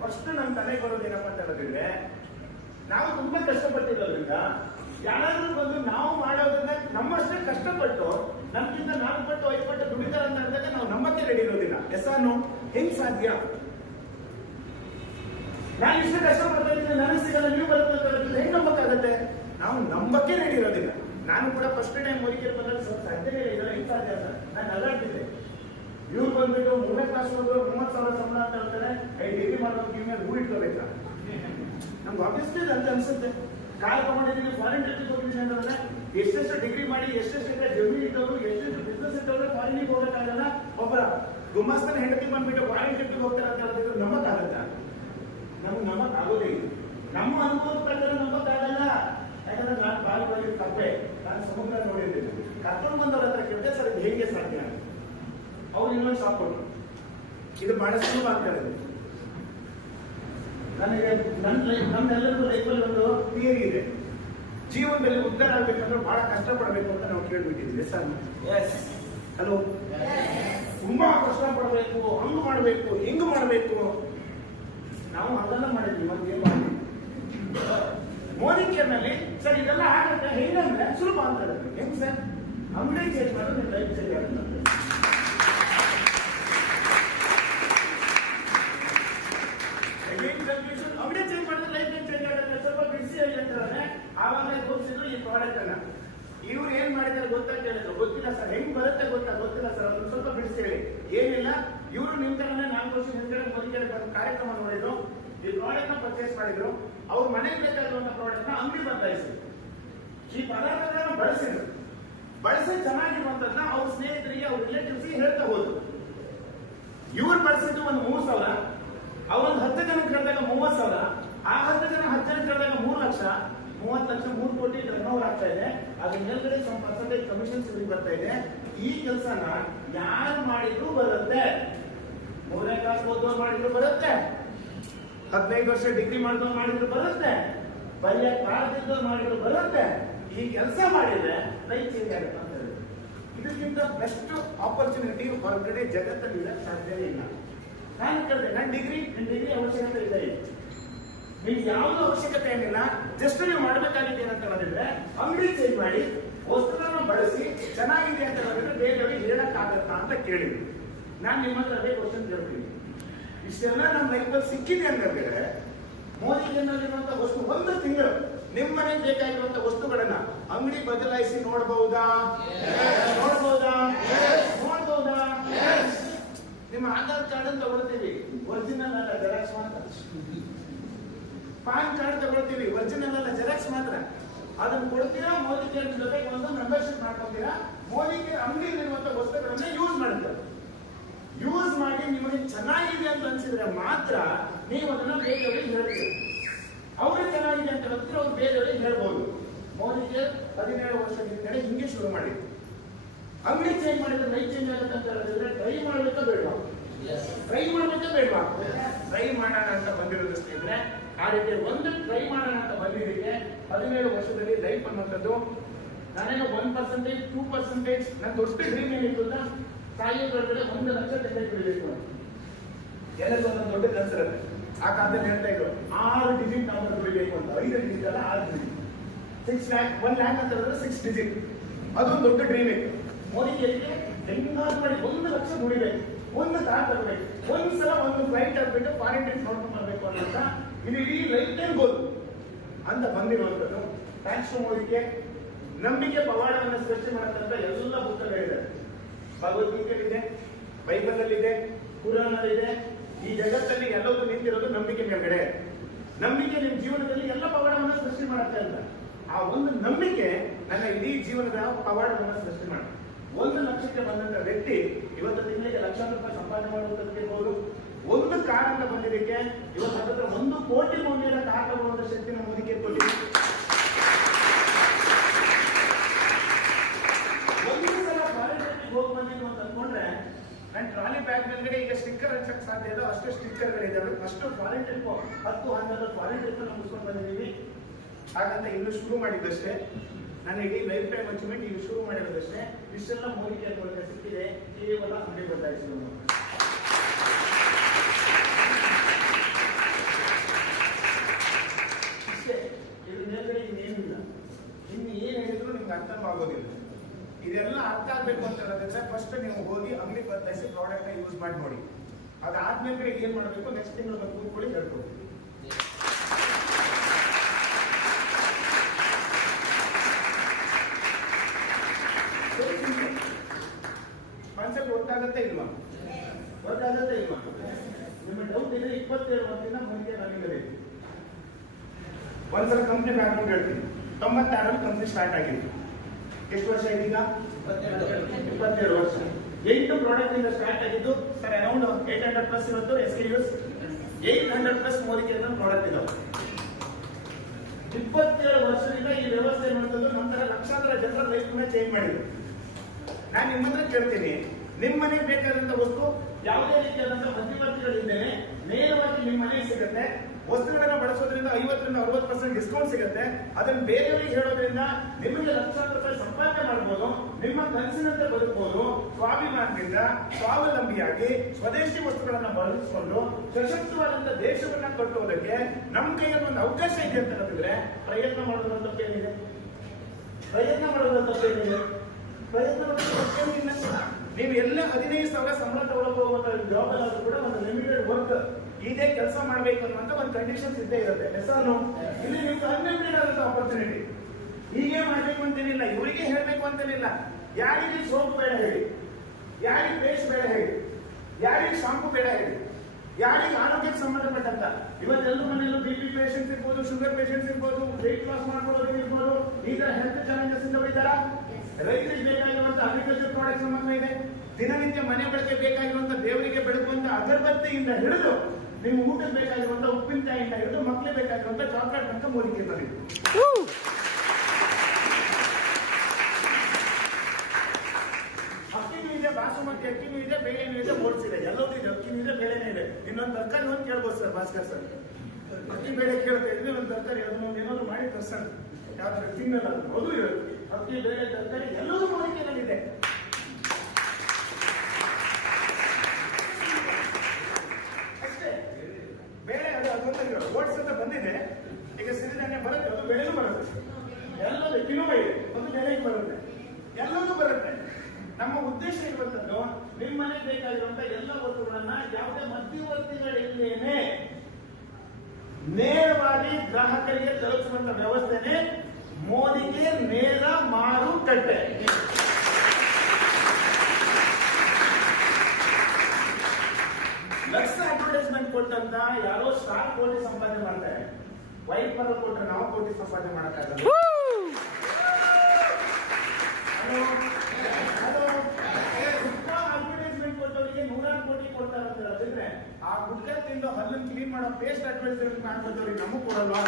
ಫಸ್ಟ್ ನಮ್ ತಲೆಗೆ ಬರೋದೇನಪ್ಪ ಅಂತ ಹೇಳಿದ್ರೆ, ನಾವು ತುಂಬಾ ಕಷ್ಟಪಟ್ಟಿರೋದ್ರಿಂದ ಯಾರಾದ್ರೂ ಬಂದು ನಾವು ಮಾಡೋದನ್ನ ನಮ್ಮಷ್ಟೇ ಕಷ್ಟಪಟ್ಟು ನಮ್ಗಿಂತ 4 ಪಟ್ಟು 5 ಪಟ್ಟು ದುಡಿತಾರೆ ಅಂತ ಹೇಳಿದಾಗ ನಾವು ನಂಬಕ್ಕೆ ರೆಡಿ ಇರೋದಿಲ್ಲ. ಎಸ್ಆರ್ನೋ ಹೆಂಗ್ ಸಾಧ್ಯ? ನಾನು ಇಷ್ಟು ಕಷ್ಟಪಡ್ತಾ ಇದ್ದೀನಿ, ನನಗೆ ಸಿಗಲ್ಲ, ನೀವು ಬರುತ್ತೆ ಅಂತ ಹೇಳಿದ್ರೆ ಹೆಂಗ್ ನಂಬಕ್ಕಾಗತ್ತೆ? ನಾವು ನಂಬಕ್ಕೆ ರೆಡಿ ಇರೋದಿಲ್ಲ. ನಾನು ಕೂಡ ಫಸ್ಟ್ ಟೈಮ್ ಮೋದಿಗೇರಿ ಬಂದಾಗ ಸ್ವಲ್ಪ ಸಾಧ್ಯನೇ ಇಲ್ಲ, ಹೆಂಗ್ ಸಾಧ್ಯ ಅಂತ ನಾನು ಅಲ್ಲಾಡ್ತಿದ್ದೆ. ಇವ್ರು ಬಂದ್ಬಿಟ್ಟು 3ನೇ ಕ್ಲಾಸ್ ಹೋದ್ರು 30,000 ಸಂಬಳ ಅಂತ ಹೇಳ್ತಾರೆ, 5 ಡಿಗ್ರಿ ಮಾಡೋದು ಕಿವಿ ಮೇಲೆ ಹೂ ಇಟ್ಕೋಬೇಕಾ? ನಮ್ಗೆ ಆಬ್ವಿಯಸ್ಲಿ ಅಂತ ಅನ್ಸುತ್ತೆ. ಕಾಲ್ ತಗೊಂಡಿದ್ದೀನಿ, ಫಾರಿನ್ ಟ್ರಿಪ್ಗೆ ಹೋಗಿದ್ದೀನಿ ಅಂತಂದ್ರೆ ಎಷ್ಟೆಷ್ಟು ಡಿಗ್ರಿ ಮಾಡಿ, ಎಷ್ಟೆಷ್ಟು ಜಮೀನು ಇದ್ದವರು, ಎಷ್ಟೆಷ್ಟು ಬಿಸ್ನೆಸ್ ಇದ್ದವರು ಫಾರಿನಿಗೆ ಹೋಗಕ್ಕಾಗಲ್ಲ. ಒಬ್ಬ ಗುಮಾಸ್ತನ ಹೆಂಡತಿ ಬಂದ್ಬಿಟ್ಟು ಫಾರಿನ್ ಟ್ರಿಪ್ಗೆ ಹೋಗ್ತಾರೆ ಅಂತ ಹೇಳಿದ್ರೆ ನಂಬಕ್ಕಾಗತ್ತ? ನಮ್ಗೆ ನಂಬಕ್ ಆಗೋದಿಲ್ಲ. ನಮ್ಮ ಅನುಭವ ಪ್ರಕಾರ ನಂಬಕ್ಕಾಗಲ್ಲ. ಯಾಕಂದ್ರೆ ನಾನು ಬಾಲ್ಯವಾಗಿ ಕಪ್ಪೆ, ನಾನು ಸಮುದ್ರ ನೋಡಿದ್ದೀನಿ. ಕರ್ಕೊಂಡು ಬಂದವ್ರ ಹತ್ರ ಕೇಳಿದೆ, ಸರ್ ಇದು ಹೇಗೆ ಸಾಧ್ಯ? ಅವ್ರು ಇನ್ನೊಂದು ಶಾಪ್ ಕೊಟ್ಟರು, ಇದು ಬಹಳ ಸುಲಭ ಅಂತ ಹೇಳಿದ್ರು. ನನಗೆ ನಮ್ಮೆಲ್ಲರಿಗೂ ಲೈಫಲ್ಲಿ ಒಂದು ಥಿಯರಿ ಇದೆ, ಜೀವನದಲ್ಲಿ ಉದ್ಧಾರ ಆಗ್ಬೇಕಂದ್ರೆ ಬಹಳ ಕಷ್ಟಪಡಬೇಕು ಅಂತ ನಾವು ಕೇಳ್ಬಿಟ್ಟಿದ್ವಿ. ಸರ್ ಹಲೋ, ತುಂಬಾ ಕಷ್ಟ ಪಡಬೇಕು, ಹಂಗ್ ಮಾಡಬೇಕು, ಹಿಂಗ್ ಮಾಡಬೇಕು. ನಾವು ಅದನ್ನ ಮಾಡಿದ್ವಿ. ಮತ್ತೆ ಏನ್ ಮಾಡಿದ್ವಿ? ಮೋದಿಗೇರಿನಲ್ಲಿ ಸರ್ ಇದೆಲ್ಲ ಆಗುತ್ತೆ ಹೆಂಗಂದ್ರೆ ಸುಲಭ ಅಂತ ಹೇಳಿದ್ರು. ಹೆಂಗ್ ಸರ್? ಅಂಗಡಿ ಚೇಂಜ್ ಮಾಡಿದ್ರೆ ನಿಮ್ ಲೈಫ್ ಚೇಂಜ್ ಆಗುತ್ತೆ. ಅಂಗಡಿ ಚೇಂಜ್ ಮಾಡಿದ್ರೆ ಲೈಫ್ ಚೇಂಜ್ ಆಗುತ್ತೆ. ಸ್ವಲ್ಪ ಬಿಸಿ ಆಗಿ ಅಂತಾರೆ. ಆವಾಗ ತೋರಿಸಿದ್ರು ಈ ಪ್ರಾಡಕ್ಟ್ ಅನ್ನ. ಇವ್ರು ಏನ್ ಮಾಡಿದಾರೆ ಗೊತ್ತಾ ಕೇಳಿದ್ರು, ಗೊತ್ತಿಲ್ಲ ಸರ್. ಹೆಂಗ್ ಬರುತ್ತೆ ಗೊತ್ತಿಲ್ಲ ಸರ್, ಅದನ್ನ ಸ್ವಲ್ಪ ಬಿಡಿಸಿ ಹೇಳಿ. ಏನಿಲ್ಲ, ಇವರು ನಿಮ್ ತರನೇ 4 ವರ್ಷ ಹಿಂದ್ಗಡೆ ಮೋದಿಗೇರಿ ಕಾರ್ಯಕ್ರಮ ನೋಡಿದ್ರು, ಈ ಪ್ರಾಡಕ್ಟ್ ನ ಪರ್ಚೇಸ್ ಮಾಡಿದ್ರು. ಅವ್ರ ಮನೆಗೆ ಬೇಕಾಗಿರುವಂತ ಪ್ರಾಡಕ್ಟ್ ನ ಅಂಗಡಿ ಬದಲಾಯಿಸಿ ಈ ಪದಾರ್ಥಗಳನ್ನ ಬಳಸಿ ಚೆನ್ನಾಗಿರುವಂತದನ್ನ ಅವ್ರ ಸ್ನೇಹಿತರಿಗೆ, ಅವ್ರ ರಿಲೇಟಿವ್ಸ್ ಹೇಳ್ತಾ ಹೋದ್ರು. ಇವ್ರು ಬಳಸಿದ್ದು ಒಂದು 3,000, ಅವರೊಂದು 10 ಜನಕ್ಕೆ ಹೇಳಿದಾಗ 30,000, ಆ 10 ಜನ 10 ಜನಕ್ಕೆ ಹೇಳಿದಾಗ 3 ಲಕ್ಷ, 30 ಲಕ್ಷ, 3 ಕೋಟಿ ಟರ್ನ್ ಆಗ್ತಾ ಇದೆ. ಅದ್ರ ಮೇಲ್ಗಡೆ ಸ್ವಲ್ಪ ಪರ್ಸೆಂಟೇಜ್ ಕಮಿಷನ್ಸ್ ಬರ್ತಾ ಇದೆ. ಈ ಕೆಲಸನ ಯಾರು ಮಾಡಿದ್ರು ಬರುತ್ತೆ. 3ನೇ ಕ್ಲಾಸ್ ಓದೋರು ಮಾಡಿದ್ರು ಬರುತ್ತೆ, 15 ವರ್ಷ ಡಿಗ್ರಿ ಮಾಡಿದವ್ರು ಮಾಡಿದ್ರು ಬರುತ್ತೆ, ಬರಿಯ ಕಾಲದಿದ್ದವ್ರು ಮಾಡಿದ್ರು ಬರುತ್ತೆ. ಈ ಕೆಲಸ ಮಾಡಿದ್ರೆ ಲೈಫ್ ಚೇಂಜ್ ಆಗುತ್ತೆ ಅಂತ ಹೇಳಿದ್ರು. ಇದಕ್ಕಿಂತ ಬೆಸ್ಟ್ ಆಪರ್ಚುನಿಟಿ ಹೊರಗಡೆ ಜಗತ್ತಲ್ಲಿ ಸಾಧ್ಯವೇ ಇಲ್ಲ. ನಾನು ಕೇಳಿದೆ, ನನ್ನ ಡಿಗ್ರಿ ಅವಶ್ಯಕತೆ ಇದೆ, ನಿಮ್ಗೆ ಯಾವ್ದು ಅವಶ್ಯಕತೆ ಏನಿಲ್ಲ. ಜಸ್ಟ್ ನೀವು ಮಾಡಬೇಕಾಗಿದೆ ಏನಂತ ಹೇಳಿದ್ರೆ ಅಂಗಡಿ ಚೇಂಜ್ ಮಾಡಿ ವಸ್ತುಗಳನ್ನ ಬಳಸಿ ಚೆನ್ನಾಗಿದೆ ಅಂತ ಹೇಳಿದ್ರೆ ಬೇರೆಯವ್ರಿಗೆ ಹೇಳಕ್ಕಾಗತ್ತಾ ಅಂತ ಕೇಳಿದ್ವಿ. ನಾನು ನಿಮ್ಮ ಹತ್ರ ಅದೇ ಕ್ವಶನ್ ಕೇಳ್ತೀನಿ. ಇಷ್ಟೆಲ್ಲ ನಮ್ಮ ಲೈಫಲ್ಲಿ ಸಿಕ್ಕಿದೆ ಅಂದ್ರೆ ಮೋದಿಗೇರಿನಲ್ಲಿರುವಂತ ವಸ್ತು 1 ತಿಂಗಳು ನಿಮ್ಮ ಮನೆಗೆ ಬೇಕಾಗಿರುವಂತ ವಸ್ತುಗಳನ್ನ ಅಂಗಡಿ ಬದಲಾಯಿಸಿ ನೋಡಬಹುದಾ? ನಿಮ್ಮ ಆಧಾರ್ ಕಾರ್ಡ್ ಅಂತ ತಗೊಳ್ತೀವಿ, ಒರಿಜಿನಲ್ ಅಲ್ಲ, ಜೆರಾಕ್ಸ್ ಮಾತ್ರ. ಪಾನ್ ಕಾರ್ಡ್ ತಗೊಳ್ತೀವಿ, ಒರಿಜಿನಲ್ ಅಲ್ಲ, ಜೆರಾಕ್ಸ್ ಮಾತ್ರ. ಅದನ್ನು ಕೊಡ್ತೀರಾ, ಮೋದಿಗೇರಿ ಜೊತೆಗೆ ಒಂದು ಮೆಂಬರ್ಶಿಪ್ ಮಾಡ್ಕೊತೀರಾ. ಮೋದಿಗೇರಿ ಅಂಗಡಿಯಲ್ಲಿರುವಂತ ವಸ್ತುಗಳನ್ನ ಯೂಸ್ ಮಾಡ್ತೀರಾ. ಯೂಸ್ ಮಾಡಿ ನಿಮಗೆ ಚೆನ್ನಾಗಿದೆ ಅಂತ ಅನ್ಸಿದ್ರೆ ಮಾತ್ರ ನೀವು ಅದನ್ನ ಬೇರೆಯವರಿಗೆ ಹೇಳ್ತೀರಿ. ಅವ್ರಿಗೆ ಚೆನ್ನಾಗಿದೆ ಅಂತ ಹೇಳಿದ್ರೆ ಅವ್ರು ಬೇರೆಯವರಿಗೆ ಹೇಳ್ಬೋದು. ಮೋದಿಗೇರಿ 17 ವರ್ಷದಿಂದ ಹಿಂಗೆ ಶುರು ಮಾಡಿದ್ರು. ಅಂಗಡಿ ಚೇಂಜ್ ಮಾಡಿದ್ರೆ ಲೈಫ್ ಚೇಂಜ್ ಆಗುತ್ತೆ ಅಂತ ಹೇಳಿದ್ರೆ ಟ್ರೈ ಮಾಡ್ಬೇಕಾ ಬೇಡವಾ? ಟ್ರೈ ಮಾಡೋಣ ಅಂತ ಬಂದಿರೋದು ಸ್ನೇಹಿತರೆ. ಆ ರೀತಿ ಒಂದು ಟ್ರೈ ಮಾಡೋಣ ಅಂತ ಬಂದಿದ್ದಕ್ಕೆ 17 ವರ್ಷದಲ್ಲಿ ಲೈಫ್ ಅನ್ನೋಂಥದ್ದು ನಾನೇನೋ 1%, 2% ನನ್ನ ದೊಡ್ಡ ಡ್ರೀಮ್ ಏನಿತ್ತು ಅಂತ ತಾಯಿ ಒಳಗಡೆ 1 ಲಕ್ಷ ತೆಗೆದು ಬಿಡಬೇಕು. ಎಲ್ಲರಿಗೂ ಒಂದೊಂದು ದೊಡ್ಡ ಕನಸಿರುತ್ತೆ. ಆ ಕಾಲದಲ್ಲಿ ಹೇಳ್ತಾ ಇದ್ರು 6 ಡಿಜಿಟ್ ನಂಬರ್ ದುಡಿಬೇಕು ಅಂತ. 5 ಡಿಜಿಟ್ ಅಲ್ಲ, 6 ಡಿಜಿಟ್. 6 ಲ್ಯಾಕ್ 1 ಲ್ಯಾಕ್ ಅಂತ ಹೇಳಿದ್ರೆ 6 ಡಿಜಿಟ್. ಅದೊಂದು ದೊಡ್ಡ ಡ್ರೀಮ್ ಇತ್ತು ಮೋದಿಗೆ. ಹೆಂಗಾದ್ರು ಮಾಡಿ 1 ಲಕ್ಷ ದುಡಿಬೇಕು, ಒಂದು ಕಾರ್ ತರಬೇಕು, ಒಂದ್ಸಲ ಒಂದು ಫ್ಲೈಟ್ ಆಗ್ಬಿಟ್ಟು ಫಾರಿನ್ ಟ್ರಿಪ್ ನೋಡ್ಕೊಂಡು ಬರ್ಬೇಕು ಅನ್ನೋಂತ ಇದು ಇಡೀ ಲೈಫ್ ಟೈಮ್ ಗೋಲ್ ಅಂತ ಬಂದಿರುವಂತದ್ದು. ಥ್ಯಾಂಕ್ಸ್ ಟು ಮೋದಿಗೆ ನಂಬಿಕೆ ಪವಾಡವನ್ನು ಸೃಷ್ಟಿ ಮಾಡತಕ್ಕಂಥ ಎಲ್ಲ ಪುಸ್ತಕಗಳಿದೆ. ಭಗವದ್ಗೀತೆಯಲ್ಲಿದೆ, ಬೈಬಲಲ್ಲಿದೆ, ಕುರಾನಲ್ಲಿದೆ. ಈ ಜಗತ್ತಲ್ಲಿ ಎಲ್ಲವೂ ನಿಂತಿರೋದು ನಂಬಿಕೆ ಮೇಲ್ಗಡೆ. ನಂಬಿಕೆ ನಿಮ್ಮ ಜೀವನದಲ್ಲಿ ಎಲ್ಲ ಪವಾಡವನ್ನು ಸೃಷ್ಟಿ ಮಾಡುತ್ತೆ ಅಂತ. ಆ ಒಂದು ನಂಬಿಕೆ ನನ್ನ ಇಡೀ ಜೀವನದ ಪವಾಡವನ್ನು ಸೃಷ್ಟಿ ಮಾಡುತ್ತೆ. 1 ಲಕ್ಷಕ್ಕೆ ಬಂದಂತ ವ್ಯಕ್ತಿ ಇವತ್ತು ತಿಂಗಳಿಗೆ ಲಕ್ಷಾಂತರ ರೂಪಾಯಿ ಸಂಪಾದನೆ ಮಾಡುವಂತದ್ದು. ಒಂದು ಕಾರ್ ಅಂತ ಬಂದಿದ್ದಕ್ಕೆ ಇವತ್ತು ಹತ್ತಿರ 1 ಕೋಟಿ ಮೌಲ್ಯದ ಕಾರ್ ತಗೊಳ್ಳುವಂತ ಶಕ್ತಿನ ಮೋದಿಗೆ ಕೊಟ್ಟಿದೆ. ಒಂದು ಸಲ ಫಾರಿನ್ ಹೋಗಿ ಬಂದಿದ್ದು ಅಂತ ಅಂದ್ಕೊಂಡ್ರೆ ನನ್ನ ಟ್ರಾಲಿ ಬ್ಯಾಗ್ ಮೇಲ್ಗಡೆ ಈಗ ಸ್ಟಿಕ್ಕರ್ ಹಚ್ಚಕ್ ಸಾಧ್ಯ ಇದೆ, ಅಷ್ಟು ಸ್ಟಿಕ್ಕರ್ಗಳಿದ್ದಾವೆ. ಅಷ್ಟು ಫಾರಿನ್ ಟ್ರಿಪ್ 10-12 ಫಾರಿನ್ ಟ್ರಿಪ್ ಮುಗಿಸ್ಕೊಂಡು ಬಂದಿದ್ದೀವಿ. ಹಾಗಂತ ಇನ್ನು ಶುರು ಮಾಡಿದ್ದಷ್ಟೇ. ನನ್ನ ಇಡೀ ಲೈಫ್ ಟೈಮ್ ಅಚೀವ್ಮೆಂಟ್ ಈಗ ಶುರು ಮಾಡಿರೋದಷ್ಟೇ. ಇಷ್ಟೆಲ್ಲ ಮೋದಿಗೆ ಮೂಲಕ ಸಿಕ್ಕಿದೆ ಕೇವಲ 100 ಬದಲಾಯಿಸಿದ್ರು. ಇಷ್ಟೇ, ಇದ್ರ ಮೇಲ್ಗಡೆ ಇನ್ನೇನಿಲ್ಲ. ಇನ್ನು ಏನ್ ಹೇಳಿದ್ರು ನಿಮ್ಗೆ ಅರ್ಥವಾಗೋದಿಲ್ಲ. ಇದೆಲ್ಲ ಅರ್ಥ ಆಗ್ಬೇಕು ಅಂತ ಹೇಳೋದ್ರೆ ಫಸ್ಟ್ ನೀವು ಹೋಗಿ ಅಂಗಡಿ ಬದಲಾಯಿಸಿ ಪ್ರಾಡಕ್ಟ್ ನ ಯೂಸ್ ಮಾಡಿ ನೋಡಿ. ಅದಾದ್ಮೇಲೆ ಏನ್ ಮಾಡಬೇಕು ನೆಕ್ಸ್ಟ್ ತಿಂಗಳು ಬಂದು ಕೂತ್ಕೊಳ್ಳಿ ಹೇಳ್ಕೊಡ್ತೀವಿ. ಕಾನ್ಸೆಪ್ಟ್ ಗೊತ್ತಾಗತ್ತೆ ಇಲ್ವಾ? ಗೊತ್ತಾಗತ್ತೆ ಇಲ್ವಾ? ನಿಮ್ಮ ಡೌಟ್ ಇದೆ. 27 ವರ್ಷದಿಂದ ಮುಂದೆ ನನಗೆ ಒಂದ್ಸಲ ಕಂಪ್ನಿ ಬ್ಯಾಕ್ಗ್ರೌಂಡ್ ಹೇಳ್ತೀನಿ. 96ರಲ್ಲಿ ಕಂಪ್ನಿ ಸ್ಟಾರ್ಟ್ ಆಗಿದೆ. ಎಷ್ಟು ವರ್ಷ ಇದೀಗ? 27 ವರ್ಷ. 8 ಪ್ರಾಡಕ್ಟ್ ಇಂದ ಸ್ಟಾರ್ಟ್ ಆಗಿದ್ದು ಸರ್ ಅರೌಂಡ್ 800 ಪ್ಲಸ್ ಇವತ್ತು SKUs 800 ಪ್ಲಸ್ ಮೋದಿಗೆ ಪ್ರಾಡಕ್ಟ್ ಇದಾವೆ. 27 ವರ್ಷದಿಂದ ಈ ವ್ಯವಸ್ಥೆ ನೋಡಿದ್ದು ನಂತರ ಲಕ್ಷಾಂತರ ಜನರ ಲೈಫ್ ಚೇಂಜ್ ಮಾಡಿದ್ರು. ನಾನು ನಿಮ್ಮ ಹತ್ರ ಕೇಳ್ತೀನಿ, ನಿಮ್ಮ ಮನೆಗೆ ಬೇಕಾದಂತ ವಸ್ತು ಯಾವುದೇ ರೀತಿಯಾದಂತಹ ಮಧ್ಯವರ್ತಿಗಳಿದ್ದೇನೆ ನೇರವಾಗಿ ನಿಮ್ಮ ಮನೆಗೆ ಸಿಗುತ್ತೆ. ವಸ್ತುಗಳನ್ನ ಬಳಸೋದ್ರಿಂದ 50ರಿಂದ 60% ಡಿಸ್ಕೌಂಟ್ ಸಿಗುತ್ತೆ. ಅದನ್ನ ಬೇರೆಯವರಿಗೆ ಹೇಳೋದ್ರಿಂದ ನಿಮಗೆ ಲಕ್ಷಾಂತರ ರೂಪಾಯಿ ಸಂಪಾದನೆ ಮಾಡಬಹುದು. ನಿಮ್ಮ ಕನಸಿನಂತೆ ಬದುಕಬಹುದು. ಸ್ವಾಭಿಮಾನದಿಂದ ಸ್ವಾವಲಂಬಿಯಾಗಿ ಸ್ವದೇಶಿ ವಸ್ತುಗಳನ್ನ ಬಳಸಿಕೊಂಡು ಸಶಕ್ತವಾದಂತಹ ದೇಶವನ್ನ ಕಟ್ಟುವುದಕ್ಕೆ ನಮ್ಮ ಕೈಯಲ್ಲಿ ಒಂದು ಅವಕಾಶ ಇದೆ ಅಂತ ಹೇಳಿದ್ರೆ ಪ್ರಯತ್ನ ಮಾಡೋದ್ರ ತಪ್ಪೇನಿದೆ? ಪ್ರಯತ್ನ ಮಾಡೋದ್ರ ತಪ್ಪೇನಿದೆ? ಪ್ರಯತ್ನ ಮಾಡೋದ್ರ ನೀವು ಎಲ್ಲ 15,000 ಸಂಬಳ ತಗೊಳಕ್ ಹೋಗುವಂತ ಜಾಬ್ ಅಲ್ಲಾದ್ರೂ ಕೂಡ ಒಂದು ಲಿಮಿಟೆಡ್ ವರ್ಕ್ ಇದೇ ಕೆಲಸ ಮಾಡ್ಬೇಕು ಅನ್ನುವಂತ ಒಂದು ಕಂಡೀಷನ್ಸ್ ಇದ್ದೇ ಇರುತ್ತೆ. ಹೆಸರು ಇಲ್ಲಿ ನಿಮ್ಗೆ ಅನ್ಲಿಮಿಟೆಡ್ ಆದಂತ ಆಪರ್ಚುನಿಟಿ. ಹೀಗೆ ಮಾಡ್ಬೇಕು ಅಂತೇನಿಲ್ಲ, ಇವರಿಗೆ ಹೇಳ್ಬೇಕು ಅಂತೇನಿಲ್ಲ. ಯಾರಿಗೆ ಸೋಪು ಬೇಡ ಹೇಳಿ, ಯಾರಿಗೆ ಪೇಸ್ಟ್ ಬೇಡ ಹೇಳಿ, ಯಾರಿಗೆ ಶಾಂಪು ಬೇಡ ಹೇಳಿ, ಯಾರಿಗೆ ಆರೋಗ್ಯಕ್ಕೆ ಸಂಬಂಧಪಟ್ಟಂತ ಇವತ್ತೆಲ್ಲರೂ ಮನೆಯಲ್ಲೂ BP ಪೇಷಂಟ್ಸ್ ಇರ್ಬೋದು, ಶುಗರ್ ಪೇಷಂಟ್ಸ್ ಇರ್ಬೋದು, ವೆಯ್ಟ್ ಲಾಸ್ ಮಾಡ್ಕೊಳ್ಳೋದು ಇರ್ಬೋದು, ಈ ತರ ಹೆಲ್ತ್ ಚಾಲೆಂಜಸ್ ಇಂದ ಬರೀತಾರ. ರೈತರಿಗೆ ಬೇಕಾಗಿರುವಂತಹ ಅಗ್ರಿಕಲ್ಚರ್ ಪ್ರಾಡಕ್ಟ್ ಸಂಬಂಧ ಇದೆ. ದಿನನಿತ್ಯ ಮನೆ ಬಳಕೆ ಬೇಕಾಗಿರುವಂತಹ ದೇವರಿಗೆ ಬೆಳಗುವಂತ ಅಗರಬತ್ತಿಯಿಂದ ಹಿಡಿದು ನಿಮ್ಮ ಊಟಕ್ಕೆ ಬೇಕಾಗಿರುವಂತಹ ಉಪ್ಪಿನಕಾಯಿಯಿಂದ ಹಿಡಿದು ಮಕ್ಕಳಿಗೆ ಬೇಕಾಗಿರುವಂತಹ ಚಾಕ್ಲೇಟ್ ಅಂತ ಮೋದಿಗೆ ತಂದಿದೆ. ಅಕ್ಕಿನೂ ಇದೆ, ಬಾಸುಮತಿ ಅಕ್ಕಿನೂ ಇದೆ, ಬೇಳೆನೂ ಇದೆ, ಓಟ್ಸ್ ಇದೆ, ಎಲ್ಲವೂ ಇದೆ. ಅಕ್ಕಿನೂ ಇದೆ, ಬೇಳೆನೂ ಇದೆ. ಇನ್ನೊಂದು ತರಕಾರಿ ಒಂದು ಕೇಳ್ಬೋದು ಸರ್ ಭಾಸ್ಕರ್ ಸರ್. ಅಕ್ಕಿ ಬೇಳೆ ಕೇಳ್ತಾ ಇದ್ರೆ ಒಂದು ತರಕಾರಿ ಅದನ್ನೊಂದು ಏನಾದ್ರು ಮಾಡಿ ತರ್ಸೋಣ. ಯಾವ್ದಾದ್ರು ತಿನ್ನಲ್ಲ ಅದು ಇರುತ್ತೆ. ಅಕ್ಕಿ ಬೇಳೆ ತರಕಾರಿ ಎಲ್ಲವೂ ಮೋದಿಕೆನಲ್ಲಿದೆ. ಅಷ್ಟೇ. ಬೇಳೆ ಅದೊಂದು ಓಟ್ಸ್ ಅಂತ ಬಂದಿದೆ. ಈಗ ಸಿರಿಧಾನ್ಯ ಬರುತ್ತೆ, ಅದು ಬೆಳೆನೂ ಬರುತ್ತೆ. ಎಲ್ಲದೂ ಕಿಲುವ ಇದೆ, ಒಂದು ಬೆಳೆಗೆ ಬರುತ್ತೆ, ಎಲ್ಲವೂ ಬರುತ್ತೆ. ನಮ್ಮ ಉದ್ದೇಶ ಇರುವಂತದ್ದು ನಿಮ್ಮ ಮನೆಗೆ ಬೇಕಾಗಿರುವಂತಹ ಎಲ್ಲ ವಸ್ತುಗಳನ್ನ ಯಾವುದೇ ಮಧ್ಯವರ್ತಿಗಳಿಲ್ದೇನೆ ನೇರವಾಗಿ ಗ್ರಾಹಕರಿಗೆ ತಲುಪಿಸುವಂತ ವ್ಯವಸ್ಥೆನೆ ಮೋದಿಗೆ ನೇರ ಮಾರುಕಟ್ಟೆ. ಲಕ್ಷ ಅಡ್ವರ್ಟೈಸ್ಮೆಂಟ್ ಕೊಟ್ಟಂತ ಯಾರೋ ಸ್ಟಾರ್ ಕೋಟಿ ಸಂಪಾದನೆ ಮಾಡ್ತಾರೆ. ವೈಟ್ ಪರ ಕೊಟ್ಟರೆ ನಾವು ಕೋಟಿ ಸಂಪಾದನೆ ಮಾಡಕ್ಕಾಗಲ್ಲ. ಅಡ್ವರ್ಟೈಸ್ಮೆಂಟ್ ಕೊಟ್ಟವರಿಗೆ 100 ಕೋಟಿ ಕೊಡ್ತಾರೆ ಅಂತ ಹೇಳಿದ್ರೆ ಆ ಗುಡ್ಕ ತಿಂದು ಹಲ್ಲನ್ನು ಕ್ಲೀನ್ ಮಾಡೋ ಪೇಸ್ಟ್ ಅಡ್ವರ್ಟೈಸ್ಮೆಂಟ್ ಮಾಡ್ಕೊಳ್ತವ್ರಿಗೆ ನಮಗ್ ಕೊಡಲ್ವಾ?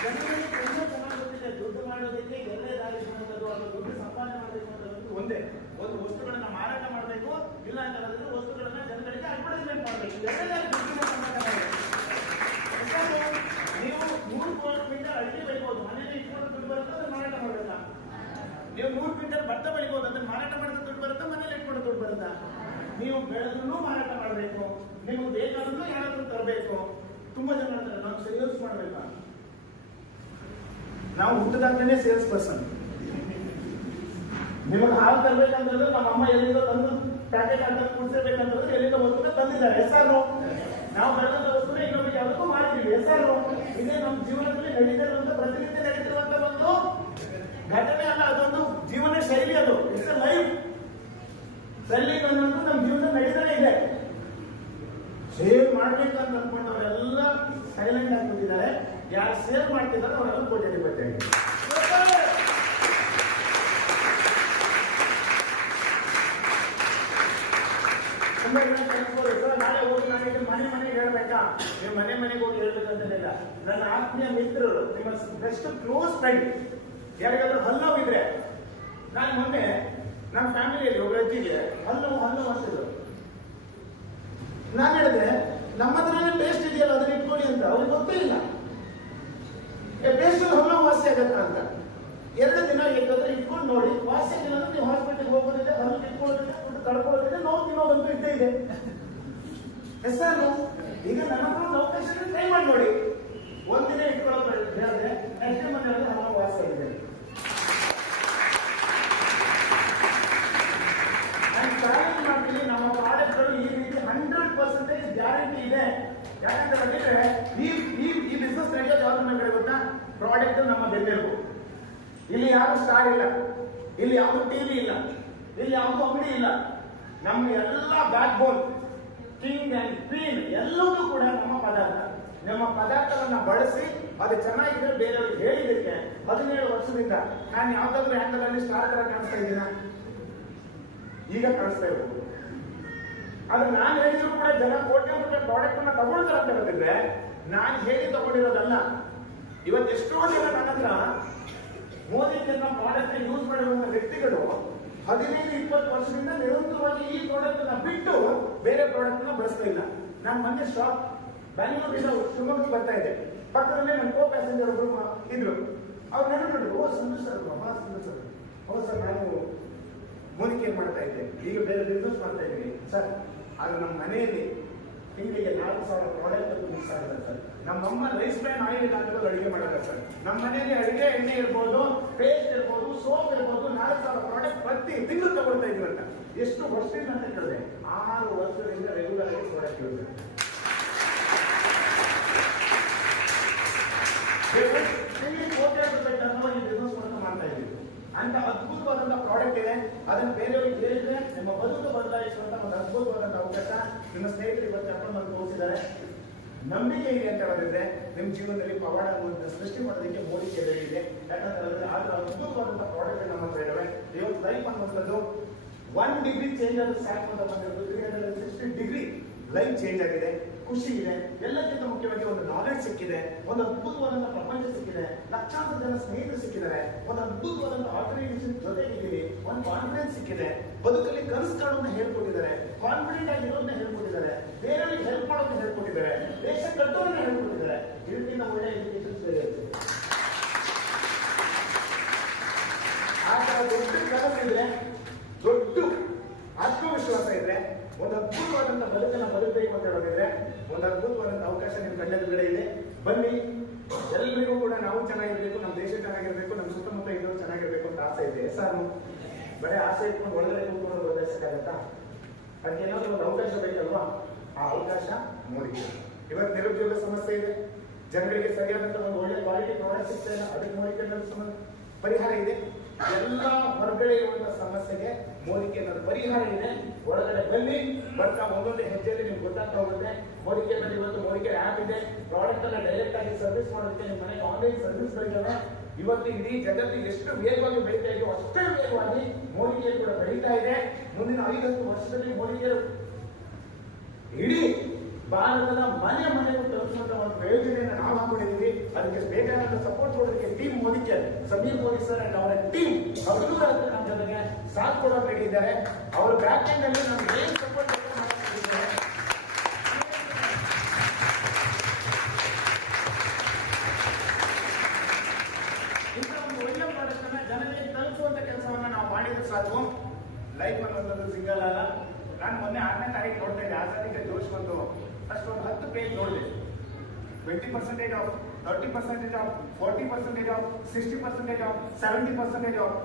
ಜನರಿಗೆ ತುಂಬಾ ಚೆನ್ನಾಗಿ ಗೊತ್ತಿದೆ ದುಡ್ಡು ಮಾಡೋದಕ್ಕೆ ಎಲ್ಲೇ ದಾರಿ ಮಾಡುವುದು, ಅದು ದುಡ್ಡು ಸಂಪಾದನೆ ಮಾಡಬೇಕು ಅನ್ನೋದು ಒಂದೇ. ಒಂದು ವಸ್ತುಗಳನ್ನ ಮಾರಾಟ ಮಾಡಬೇಕು, ಇಲ್ಲ ಅಂತ ಹೇಳಿದ್ರೆ ವಸ್ತುಗಳನ್ನ ಜನಗಳಿಗೆ ಅಡ್ವರ್ಟೈಸ್ಮೆಂಟ್ ಮಾಡಬೇಕು. ನೀವು 100 ಕ್ವಿಂಟಲ್ ಅಡಿಕೆ ಬೆಳಿಬಹುದು, ಮನೇಲಿ ಇಟ್ಕೊಂಡು ದುಡ್ಡು ಬರುತ್ತೆ, ಅದನ್ನ ಮಾರಾಟ ಮಾಡಬೇಕಾ? ನೀವು 100 ಕ್ವಿಂಟಲ್ ಭತ್ತ ಬೆಳಿಬಹುದು, ಅದನ್ನ ಮಾರಾಟ ಮಾಡಿದ ದುಡ್ಡು ಬರುತ್ತಾ, ಮನೇಲಿ ಇಟ್ಕೊಂಡು ದುಡ್ಡು ಬರುತ್ತಾ? ನೀವು ಬೆಳೆದ್ರೂ ಮಾರಾಟ ಮಾಡಬೇಕು, ನಿಮಗೆ ಬೇಕಾದ್ರೂ ಯಾರಾದ್ರೂ ತರಬೇಕು. ತುಂಬಾ ಜನ ಹೇಳ್ತಾರೆ ನಾವು ಸೇಲ್ಸ್ ಮಾಡ್ಬೇಕಾ. ನಾವು ಹುಟ್ಟದಾಗ್ಲೇ ಸೇಲ್ಸ್ ಪರ್ಸನ್. ನಿಮಗೆ ಹಾಲು ತರ್ಬೇಕಂತಂದ್ರೆ ನಮ್ಮ ಅಮ್ಮ ಎಲ್ಲಿಂದ ತಂದು ಪ್ಯಾಕೆಟ್ ಹಾಕಿ ಕುಡಿಸಿರ್ಬೇಕಂತಂದ್ರೆ ಎಲ್ಲಿಂದ ವಸ್ತುನ ತಂದಿದ್ದಾರೆ. ಹೆಸರು ನಾವು ಬೆಳೆದ ವಸ್ತುನ ಇನ್ನೊಬ್ರಿಗೆ ಯಾವುದಕ್ಕೂ ಮಾಡಿದ್ದೀವಿ. ಹೆಸರು ಇದೇ ನಮ್ಮ ಜೀವನದಲ್ಲಿ ನಡೀತಿರುವಂತ ಪ್ರತಿನಿತ್ಯ ನಡೀತಿರುವಂತ ಒಂದು ಘಟನೆ ಅಲ್ಲ, ಅದೊಂದು ಜೀವನ ಶೈಲಿ. ಅದು ಇಟ್ಸ್ ಲೈಫ್ ಸೆಲ್ಲಿಂಗ್ ಅನ್ನೋದು ನಮ್ಮ ಜೀವನ ನಡೀತಾನೆ ಇದೆ. ಸೇವ್ ಮಾಡ್ಬೇಕಂತ ಅನ್ಕೊಂಡವರೆಲ್ಲ ಸೈಲೆಂಟ್ ಆಗಿಬಿಟ್ಟಿದ್ದಾರೆ. ಯಾರು ಸೇವ್ ಮಾಡ್ತಿದ್ದಾರೆ ಅವರೆಲ್ಲ ಕೋಟಿ ನಾಳೆ ಹೋಗಿ ನಾನು ಮನೆಗೆ ಹೇಳ್ಬೇಕಾ, ನೀವು ಮನೆಗೆ ಹೋಗಿ ಹೇಳ್ಬೇಕಂತೇನಿಲ್ಲ. ನನ್ನ ಆತ್ಮೀಯ ಮಿತ್ರರು, ನಿಮ್ಮ ಬೆಸ್ಟ್ ಕ್ಲೋಸ್ ಫ್ರೆಂಡ್ ಯಾರಿಗಾದ್ರೂ ಹಲ್ಲೋಗಿದ್ರೆ, ನಾನು ಮೊನ್ನೆ ನನ್ನ ಫ್ಯಾಮಿಲಿಯಲ್ಲಿ ಒಬ್ಬರ ಅಜ್ಜಿಗೆ ಹಲ್ಲು ಅಂತಿದ್ರು. ನಾನು ಹೇಳಿದೆ ನಮ್ಮ ಹತ್ರನೇ ಪೇಸ್ಟ್ ಇದೆಯಲ್ಲ ಅದನ್ನ ಇಟ್ಕೊಳ್ಳಿ ಅಂತ. ಅವ್ರಿಗೆ ಗೊತ್ತೇ ಇಲ್ಲ ಪೇಸ್ಟ್ ಹಲ್ಲು ವಾಸಿ ಆಗತ್ತಾ ಅಂತ. 2 ದಿನ ಏಕಾದ್ರೆ ಇಟ್ಕೊಂಡು ನೋಡಿ, ವಾಸಿ ಆಗಿಲ್ಲ ಅಂದ್ರೆ ನೀವು ಹಾಸ್ಪಿಟಲ್ಗೆ ಹೋಗೋದಿದೆ, ಹಲ್ಲು ಇಟ್ಕೊಳ್ಳೋದಿದೆ, ಫುಡ್ ಕಳ್ಕೊಳ್ಳೋದಿದೆ, ನೋವು ತಿನ್ನೋದಂತೂ ಇದ್ದೇ ಇದೆ. ಹೆಸರು ಈಗ ನನ್ನ ಹತ್ರ ಒಂದು ಅವಕಾಶ ಟ್ರೈ ಮಾಡಿ ನೋಡಿ. ಒಂದಿನ ಇಟ್ಕೊಳ್ಳೋದು ಹೇಳಿದ್ರೆ ನೆಕ್ಸ್ಟ್ ಮನೆ ಹಲ್ಲು ವಾಸಿ ಆಗಿದೆ. ನಾನು ಚಾಲೆಂಜ್ ಮಾಡ್ತೀನಿ, ನಮ್ಮ ಪ್ರಾಡಕ್ಟ್ಗಳು ಈ ರೀತಿ 100% ಗ್ಯಾರಂಟಿ ಇದೆ. ಯಾಕಂತ ಹೇಳಿದ್ರೆ ಈ ಬಿಸ್ನೆಸ್ ನಡೆಯೋದು ಯಾವ್ದು ನಮ್ಮ ಕಡೆ ಗೊತ್ತಾ? ಪ್ರಾಡಕ್ಟ್ ನಮ್ಮ ಬೆನ್ನೆಲುಬು. ಇಲ್ಲಿ ಯಾರು ಸ್ಟಾರ್ ಇಲ್ಲ, ಇಲ್ಲಿ ಯಾವುದು ಟಿವಿ ಇಲ್ಲ, ಇಲ್ಲಿ ಯಾವುದು ಅಂಗಡಿ ಇಲ್ಲ. ನಮ್ಮ ಎಲ್ಲ back bone, king and queen ಎಲ್ಲವೂ ಕೂಡ ನಮ್ಮ ಪದಾರ್ಥ. ನಮ್ಮ ಪದಾರ್ಥವನ್ನ ಬಳಸಿ ಅದು ಚೆನ್ನಾಗಿದೆ ಬೇರೆಯವ್ರಿಗೆ ಹೇಳಿದಕ್ಕೆ 17 ವರ್ಷದಿಂದ ನಾನು ಯಾವ್ದಾದ್ರು ಆಂಗಲ್ ಅಲ್ಲಿ ಸ್ಟಾರ್ ತರ ಕಾಣಿಸ್ತಾ ಇದ್ದೀನ? ಈಗ ಕಾಣಿಸ್ತಾ ಇರ್ಬೋದು. ಅದು ನಾನು ಹೇಳಿದ್ರು ಕೂಡ ಜನ ಕೋಟ್ಯಾಂತರ ರೂಪಾಯಿ ಪ್ರಾಡಕ್ಟ್ ಅನ್ನ ತಗೊಳ್ತಾರೆ ಅಂತ ಹೇಳಿದ್ರೆ ನಾನು ಹೇಳಿ ತಗೊಂಡಿರೋದಲ್ಲ. ಇವತ್ತು ಎಷ್ಟೋ ಜನ ನನ್ನ ಹತ್ರ ಮೋದಿ ನಮ್ಮ ಪ್ರಾಡಕ್ಟ್ ಯೂಸ್ ಮಾಡಿರುವಂತ ವ್ಯಕ್ತಿಗಳು 15-20 ವರ್ಷದಿಂದ ನಿರಂತರವಾಗಿ ಈ ಪ್ರಾಡಕ್ಟ್ ಅನ್ನ ಬಿಟ್ಟು ಬೇರೆ ಪ್ರಾಡಕ್ಟ್ ನ ಬಳಸ್ತಾ ಇಲ್ಲ. ನಾನು ಮೊನ್ನೆ ಶಾಪ್ ಬೆಂಗಳೂರಿಂದ ಶಿವಮೊಗ್ಗಕ್ಕೆ ಬರ್ತಾ ಇದ್ದೆ. ಪಕ್ಕದಲ್ಲೇ ನನ್ನ ಕೋ ಪ್ಯಾಸೆಂಜರ್ ಒಬ್ರು ಇದ್ರು. ಅವ್ರು ನೆನಪಿದ್ರು, ಓ ಸಂದು ಸರ್, ಸಂದು ಸರ್, ಹೌದು ಸರ್, ನಾನು ಮೂಲಿಕೆ ಮಾಡ್ತಾ ಇದ್ದೆ, ಈಗ ಬೇರೆ ಬಿಸ್ನೆಸ್ ಮಾಡ್ತಾ ಇದ್ದೀನಿ ಸರ್. ಆಗ ನಮ್ಮ ಮನೆಯಲ್ಲಿ ತಿಂಗಳಿಗೆ 4,000 ಪ್ರಾಡಕ್ಟ್ ಮಿಕ್ಸ್ ಆಗಿದೆ ಸರ್. ನಮ್ಮಮ್ಮ ರೈಸ್ ಬ್ರ್ಯಾನ್ ಆಯಿಲ್ ಹಾಕೋದು ಅಡುಗೆ ಮಾಡೋದು ಸರ್. ನಮ್ಮ ಮನೆಯಲ್ಲಿ ಅಡುಗೆ ಎಣ್ಣೆ ಇರ್ಬೋದು, ಪೇಸ್ಟ್ ಇರ್ಬೋದು, ಸೋಪ್ ಇರ್ಬೋದು, 4,000 ಪ್ರಾಡಕ್ಟ್ ಪ್ರತಿ ತಿಂಗಳು ತಗೊಳ್ತಾ ಇದೀವಿ ಅಂತ. ಎಷ್ಟು ವರ್ಷದಿಂದ ಅಂತ ಕೇಳಿದೆ? 6 ವರ್ಷದಿಂದ ರೆಗ್ಯುಲರ್ ಆಗಿ ಪ್ರಾಡಕ್ಟ್ ಯೂಸ್. ಕೋಟ್ಯಾಂತರ ರೂಪಾಯಿ ಟರ್ನ್ ಈ ಬಿಸ್ನೆಸ್ ಮಾಡ್ತಾ ಇದ್ದೀವಿ ಅಂತ ಅದ್ಭುತವಾದಂತ ಪ್ರಾಡಕ್ಟ್ ಇದೆ. ಅದನ್ನು ಬೇರೆಯವ್ರಿಗೆ ಹೇಳಿದ್ರೆ ನಿಮ್ಮ ಬದುಕು ಬದಲಾಯಿಸುವಂತ ಒಂದು ಅದ್ಭುತವಾದಂತ ಅವಕಾಶ ನಿಮ್ಮ ಸ್ನೇಹಿತರು ಇವತ್ತು ಕರ್ಕೊಂಡು ಬಂದು ತೋರಿಸಿದ್ದಾರೆ. ನಂಬಿಕೆ ಇದೆ ಅಂತ ಹೇಳಿದ್ರೆ ನಿಮ್ಮ ಜೀವನದಲ್ಲಿ ಪವಾಡ ಅನ್ನುವಂಥ ಸೃಷ್ಟಿ ಮಾಡೋದಕ್ಕೆ ಮೂಡಿಕೆ ಇದೆ. ಯಾಕಂತ ಹೇಳಿದ್ರೆ ಆದ್ರೆ ಅದ್ಭುತವಾದಂತ ಪ್ರಾಡಕ್ಟ್ ನಮ್ಮ ಹತ್ರ ಇದಾವೆ. ಇವತ್ತು ಲೈಫ್ ಅನ್ನುವಂಥದ್ದು 1 ಡಿಗ್ರಿ ಚೇಂಜ್ ಆದ್ರೆ ಸಾಕು ಅಂತ ಬಂದಿರೋದು 360 ಡಿಗ್ರಿ ಲೈಫ್ ಚೇಂಜ್ ಆಗಿದೆ. ಖುಷಿ ಇದೆ. ಎಲ್ಲಕ್ಕಿಂತ ಮುಖ್ಯವಾಗಿ ಒಂದು ನಾಲೆಡ್ಜ್ ಸಿಕ್ಕಿದೆ, ಒಂದು ಅದ್ಭುತವಾದಂತ ಪ್ರಪಂಚ ಸಿಕ್ಕಿದೆ, ಲಕ್ಷಾಂತರ ಜನ ಸ್ನೇಹಿತರು ಸಿಕ್ಕಿದ್ದಾರೆ, ಒಂದು ಅದ್ಭುತವಾದಂತ ಆರ್ಗನೈಸೇಷನ್ ಜೊತೆಗಿದ್ದೀವಿ, ಒಂದು ಕಾನ್ಫಿಡೆನ್ಸ್ ಸಿಕ್ಕಿದೆ, ಬದುಕಲ್ಲಿ ಕನಸು ಕಾಣೋದನ್ನ ಹೇಳ್ಕೊಟ್ಟಿದ್ದಾರೆ, ಕಾನ್ಫಿಡೆಂಟ್ ಆಗಿರೋದನ್ನ ಹೇಳ್ಕೊಟ್ಟಿದ್ದಾರೆ, ಬೇರೆಯವರಿಗೆ ಹೆಲ್ಪ್ ಮಾಡೋದನ್ನ ಹೇಳ್ಕೊಟ್ಟಿದ್ದಾರೆ, ದೇಶ ಕಟ್ಟೋದನ್ನ ಹೇಳ್ಕೊಟ್ಟಿದ್ದಾರೆ. ಇದಕ್ಕಿಂತ ಒಳ್ಳೆ ಎಜುಕೇಶನ್ ಬೇರೆ ಇರ್ತದೆ. ಆ ತರ ದೊಡ್ಡ ಕನಸಿದ್ರೆ, ದೊಡ್ಡ ಆತ್ಮವಿಶ್ವಾಸ ಇದ್ರೆ, ಒಂದು ಅದ್ಭುತವಾದಂತ ಬದುಕನ್ನ ಬದುಕಬೇಕು ಅಂತ ಹೇಳೋದಿದ್ರೆ ಒಂದು ಅದ್ಭುತವಾದಂತ ಅವಕಾಶ ನಿಮ್ಮ ಕಣ್ಣೆದುರುಗಡೆ ಇದೆ. ಬನ್ನಿ, ಎಲ್ಲರಿಗೂ ಕೂಡ ನಾವು ಚೆನ್ನಾಗಿರ್ಬೇಕು, ನಮ್ಮ ದೇಶ ಚೆನ್ನಾಗಿರ್ಬೇಕು, ನಮ್ಮ ಸುತ್ತಮುತ್ತ ಇದ್ದವರು ಚೆನ್ನಾಗಿರ್ಬೇಕು ಅಂತ ಆಸೆ ಇದೆ. ಸಾರು ಬರೀ ಆಸೆ ಇಟ್ಕೊಂಡು ಒಳಗಡೆ ಕೂತ್ಕೊಂಡು ಬದಲಾಯಿಸಕ್ಕಾಗತ್ತಾ? ಅದಕ್ಕೆ ಏನಾದ್ರು ಒಂದು ಅವಕಾಶ ಬೇಕಲ್ವಾ? ಆ ಅವಕಾಶ ನೋಡಿ. ಇವತ್ತು ನಿರುದ್ಯೋಗ ಸಮಸ್ಯೆ ಇದೆ, ಜನರಿಗೆ ಸರಿಯಾದಂತ ಒಂದು ಒಳ್ಳೆ ಕ್ವಾಲಿಟಿ ಪ್ರಾಡಕ್ಟ್ ಸಿಗ್ತಾ ಇಲ್ಲ, ಅದಕ್ಕೆ ಮೋದಿಕೆ ಪರಿಹಾರ ಇದೆ. ಎಲ್ಲ ಹೊರಗಡೆ ಇರುವಂತಹ ಸಮಸ್ಯೆಗೆ ಮೋದಿಕೆ ಅನ್ನೋದು ಪರಿಹಾರ ಇದೆ. ಒಳಗಡೆ ಬನ್ನಿ, ಬರ್ತಾ ಒಂದೊಂದೇ ಹೆಜ್ಜೆಯಲ್ಲಿ ನಿಮ್ಗೆ ಗೊತ್ತಾಗ್ತಾ ಹೋಗುತ್ತೆ. ಮೋದಿಕೆನಲ್ಲಿ ಇವತ್ತು ಮೋದಿಕೆ ಆ್ಯಪ್ ಇದೆ, ಪ್ರಾಡಕ್ಟ್ ಅನ್ನ ಡೈರೆಕ್ಟ್ ಆಗಿ ಸರ್ವಿಸ್ ಮಾಡೋದಕ್ಕೆ ನಿಮ್ಮ ಮನೆಗೆ ಆನ್ಲೈನ್ ಸರ್ವಿಸ್ಗಳಿದ್ದಾವೆ. ಇವತ್ತು ಇಡೀ ಜಗತ್ತು ಎಷ್ಟು ವೇಗವಾಗಿ ಬೆಳೀತಾ ಇದೆಯೋ ಅಷ್ಟೇ ವೇಗವಾಗಿ ಮೋದಿಕೆ ಕೂಡ ಬೆಳೀತಾ ಇದೆ. ಮುಂದಿನ 5-10 ವರ್ಷದಲ್ಲಿ ಮೋದಿಕೆ ಇಡೀ ಭಾರತದ ಮನೆಗೂ ತಲುಪಿಸುವಂತ ಒಂದು ಯೋಜನೆಯನ್ನು ನಾವು ಹಾಕೊಂಡಿದ್ದೀವಿ. ಅದಕ್ಕೆ ಬೇಕಾದಂತ ಸಪೋರ್ಟ್ ಕೊಡೋದಕ್ಕೆ team ಮೋದಿಕೆ, Sameer Modi sir and ಅವರ ಟೀಮ್ ಅವರು ನಮ್ಮ ಜೊತೆಗೆ ಸಾಥ್ ಕೊಡೋಕೆ ರೆಡಿ ಇದ್ದಾರೆ. ಅವರ ಬ್ಯಾಕ್ ಎಂಡ್ ಅಲ್ಲಿ ನಮ್ಗೆ ಏನ್ ಸಪೋರ್ಟ್ ಮಾಡ್ತಿದ್ದಾರೆ, ಇಂಥ ಒಂದು ಒಳ್ಳೆ ಪ್ರಾಡಕ್ಟ್ ಅನ್ನ ಜನರಿಗೆ ತಲುಪಿಸುವಂತ ಕೆಲಸವನ್ನ ನಾವು ಮಾಡಿದ್ರೆ ಸಾಕು. ಲೈಫ್ ಅನ್ನೋದು ಸಿಂಗಲ್ ಅಲ್ಲ, ನಾನು ಮೊನ್ನೆ 6ನೇ ತಾರೀಕು ನೋಡ್ತಾ ಇದ್ದೆ, ಆಜಾದಿಗೆ ಜೋಶ್ ಬಂದು ಫಸ್ಟ್ ಒಂದು 10 ಪೇಜ್ ನೋಡಿದೆ. 20% of, 30% of, 40% of, 60% of, 70% of.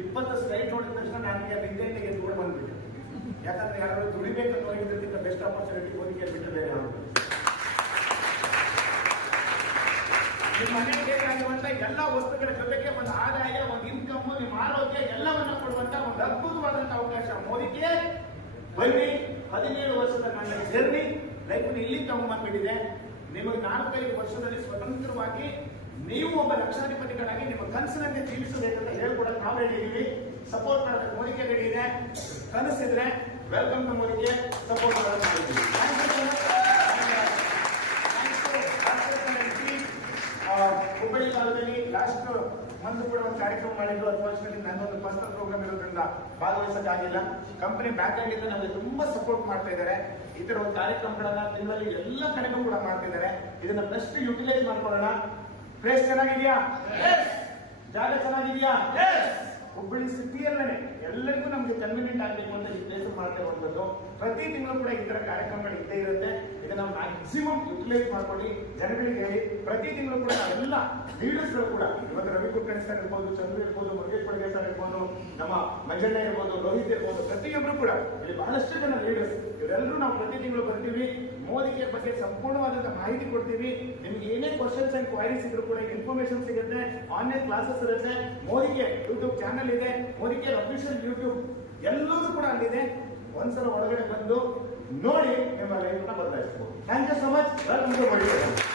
20 slide ನೋಡಿದ ತಕ್ಷಣ ನನಗೆ ನಿಂದೆಗೆ ದೂರ ಬಂದ್ಬಿಟ್ಟೆ. ಯಾಕಂದ್ರೆ ಯಾರಾದ್ರೂ ದುಡಿಬೇಕು ನೋಡಿದ್ದಕ್ಕಿಂತ ಬೆಸ್ಟ್ ಆಪರ್ಚುನಿಟಿ ಓದಿಕೆ ಬಿಟ್ಟು ಬೇರೆ ಯಾವುದು. ನಿಮ್ಮ ಮನೆಗೆ ಬೇಕಾಗಿರುವಂತ ಎಲ್ಲ ವಸ್ತುಗಳ ಜೊತೆಗೆ ಒಂದು ಆದಾಯ, ಒಂದು ಇನ್ಕಮ್, ನಿಮ್ಮ ಆರೋಗ್ಯ ಎಲ್ಲವನ್ನ ಕೊಡುವಂತ ಒಂದು ಅದ್ಭುತವಾದಂತ ಅವಕಾಶ ಮೋದಿಗೆ. ಬನ್ನಿ, 17 ವರ್ಷದ ನನ್ನ ಜರ್ನಿ ಲೈಫ್ ಇಲ್ಲಿ ತಗೊಂಡ್ಬಂದ್ಬಿಟ್ಟಿದೆ. ನಿಮಗೆ 4-5 ವರ್ಷದಲ್ಲಿ ಸ್ವತಂತ್ರವಾಗಿ ನೀವು ಒಬ್ಬ ಲಕ್ಷಾಧಿಪತಿಗಳಾಗಿ ನಿಮ್ಮ ಕನಸಿನಂತೆ ಜೀವಿಸಬೇಕಂತ ಹೇಳ್ಕೊಡಕ್ಕೆ ನಾವು ಹೇಳಿದೀವಿ. ಸಪೋರ್ಟ್ ಮಾಡೋದಕ್ಕೆ ಮೋದಿಗೆ ರೆಡಿ ಇದೆ. ಕನಸಿದ್ರೆ ವೆಲ್ಕಮ್ ಟು ಮೋದಿಗೆ, ಸಪೋರ್ಟ್ ಮಾಡಿದ್ದೀವಿ. ಹುಬ್ಬಳ್ಳಿ ಕಾಲದಲ್ಲಿ ಲಾಸ್ಟ್ ಮಂತ್ ಕೂಡ ಒಂದು ಕಾರ್ಯಕ್ರಮ ಮಾಡಿದ್ರು. 10 ವರ್ಷದಲ್ಲಿ ನನ್ನೊಂದು ಪರ್ಸನಲ್ ಪ್ರೋಗ್ರಾಮ್ ಇರೋದ್ರಿಂದ ಭಾಗವಹಿಸಕ್ಕಾಗಿಲ್ಲ. ಕಂಪನಿ ಬ್ಯಾಕ್ ಇಂದ ನಮಗೆ ತುಂಬಾ ಸಪೋರ್ಟ್ ಮಾಡ್ತಾ ಇದ್ದಾರೆ. ಈ ತರ ಒಂದು ಕಾರ್ಯಕ್ರಮಗಳನ್ನ ತಿಂಗಳಲ್ಲಿ ಎಲ್ಲ ಕಡೆಗೂ ಕೂಡ ಮಾಡ್ತಿದ್ದಾರೆ. ಇದನ್ನ ಬೆಸ್ಟ್ ಯುಟಿಲೈಸ್ ಮಾಡ್ಕೊಳ್ಳೋಣ. ಪ್ಲೇಸ್ ಚೆನ್ನಾಗಿದ್ಯಾ? ಜಾಗ ಚೆನ್ನಾಗಿದ್ಯಾ? ಹುಬ್ಬಳ್ಳಿ ಸಿಟಿಯಲ್ಲೇ ಎಲ್ಲರಿಗೂ ನಮ್ಗೆ ಕನ್ವೀನಿಯಂಟ್ ಆಗಬೇಕು ಅಂತ ಈ ಪ್ಲೇಸ್ ಮಾಡ್ತಾ ಇರುವಂತದ್ದು. ಪ್ರತಿ ತಿಂಗಳು ಕೂಡ ಈ ತರ ಕಾರ್ಯಕ್ರಮಗಳು ಇದ್ದೇ ಇರುತ್ತೆ. ಇದನ್ನ ಮ್ಯಾಕ್ಸಿಮಮ್ ಯುಟಿಲೈಸ್ ಮಾಡ್ಕೊಳ್ಳಿ. ಜನಗಳಿಗೆ ಹೇಳಿ. ಪ್ರತಿ ತಿಂಗಳು ಕೂಡ ಎಲ್ಲ ಲೀಡರ್ಸ್ ಗಳು ಕೂಡ, ಇವತ್ತು ರವಿ ಕುಲಕರ್ಣಿ ಸರ್ ಇರ್ಬೋದು, ಚಂದ್ರು ಇರ್ಬೋದು, ಮುರುಗೇಶ್ ಪಡ್ಗೆ ಸರ್ ಇರ್ಬೋದು, ನಮ್ಮ ಮಂಜಣ್ಣ ಇರ್ಬೋದು, ರೋಹಿತ್ ಇರ್ಬೋದು, ಪ್ರತಿಯೊಬ್ರು ಕೂಡ ಇಲ್ಲಿ ಬಹಳಷ್ಟು ಜನ ಲೀಡರ್ಸ್ ಇವರೆಲ್ಲರೂ ನಾವು ಪ್ರತಿ ತಿಂಗಳು ಬರ್ತೀವಿ. ಮೋದಿಗೆ ಬಗ್ಗೆ ಸಂಪೂರ್ಣವಾದಂತಹ ಮಾಹಿತಿ ಕೊಡ್ತೀವಿ. ನಿಮ್ಗೆ ಏನೇ ಕ್ವಶನ್ಸ್ ಅಂಡ್ ಕ್ವೈರೀಸ್ ಇದ್ರು ಕೂಡ ಇನ್ಫಾರ್ಮೇಶನ್ ಸಿಗುತ್ತೆ. ಆನ್ಲೈನ್ ಕ್ಲಾಸಸ್ ಇರುತ್ತೆ. ಮೋದಿಗೆ ಯೂಟ್ಯೂಬ್ ಚಾನಲ್ ಇದೆ, ಮೋದಿಗೆ ಅಫಿಷಿಯಲ್ ಯೂಟ್ಯೂಬ್ ಎಲ್ಲವೂ ಕೂಡ ಅಲ್ಲಿದೆ. ಒಂದ್ಸಲ ಒಳಗಡೆ ಬಂದು ನೋಡಿ ನಿಮ್ಮ ಲೈಫ್ ನ ಬದಲಾಯಿಸಬಹುದು. Thank you so much. Welcome to Modi.